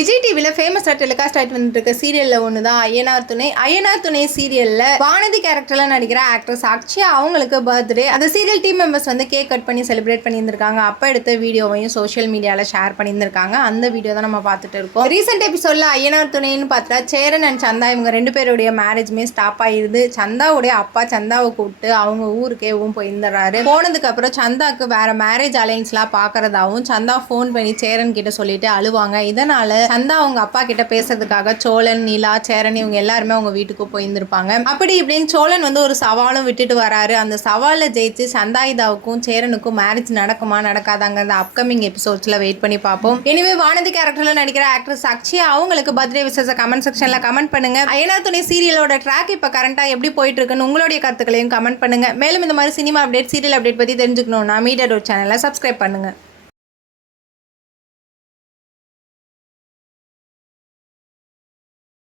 விஜய் டிவியில் ஃபேமஸாக டெலிகாஸ்ட் ஆகிட்டு வந்துட்டு இருக்க சீரியலில் ஒன்று தான் ஐயனார் துணை சீரியலில் வானதி கேரக்டரில் நடிக்கிற ஆக்ட்ரஸ் அக்ஷயா அவங்களுக்கு பர்த்டே. அந்த சீரியல் டீம் மெம்பர்ஸ் வந்து கேக் கட் பண்ணி செலிப்ரேட் பண்ணியிருந்திருக்காங்க. அப்போ எடுத்த வீடியோவையும் சோஷியல் மீடியாவில் ஷேர் பண்ணியிருந்திருக்காங்க. அந்த வீடியோ தான் நம்ம பார்த்துட்டு இருக்கோம். ரீசெண்ட் எபிசோடில் ஐயனார் துணைன்னு பார்த்தா சேரன் அண்ட் சந்தா இவங்க 2 பேருடைய மேரேஜ்மே ஸ்டாப் ஆகிடுது. சந்தாவுடைய அப்பா சந்தாவை கூப்பிட்டு அவங்க ஊருக்கேவும் போயிருந்துறாரு. போனதுக்கப்புறம் சந்தாவுக்கு வேற மேரேஜ் அலைன்ஸ்லாம் பார்க்கறதாவும் சந்தா ஃபோன் பண்ணி சேரன் கிட்ட சொல்லிட்டு அழுவாங்க. இதனால சந்தா அவங்க அப்பா கிட்ட பேசுறதுக்காக சோழன், நிலா, சேரன் இவங்க எல்லாருமே அவங்க வீட்டுக்கு போயிருந்திருப்பாங்க. அப்படி இப்படின்னு சோழன் வந்து ஒரு சவாலும் விட்டுட்டு வராரு. அந்த சவாலை ஜெயிச்சு சந்தாயுதாவுக்கும் சேரனுக்கும் மேரேஜ் நடக்குமா நடக்காதாங்கிறத அப்கமிங் எபிசோட்ஸ்ல வெயிட் பண்ணி பார்ப்போம். எனவே வானதி கேரக்டர்ல நடிக்கிற ஆக்ட்ரஸ் அக்ஷயா அவங்களுக்கு பர்த்டே விஷஸ் கமெண்ட் செக்ஷன்ல கமெண்ட் பண்ணுங்க. ஐயனார் துணை சீரியலோட ட்ராக் இப்ப கரண்டா எப்படி போயிட்டு இருக்குன்னு உங்களுடைய கருத்துக்களையும் கமெண்ட் பண்ணுங்க. மேலும் இந்த மாதிரி சினிமா அப்டேட், சீரியல் அப்டேட் பத்தி தெரிஞ்சுக்கணும்னா மீடியா டோர் சேனலை சப்ஸ்கிரைப் பண்ணுங்க.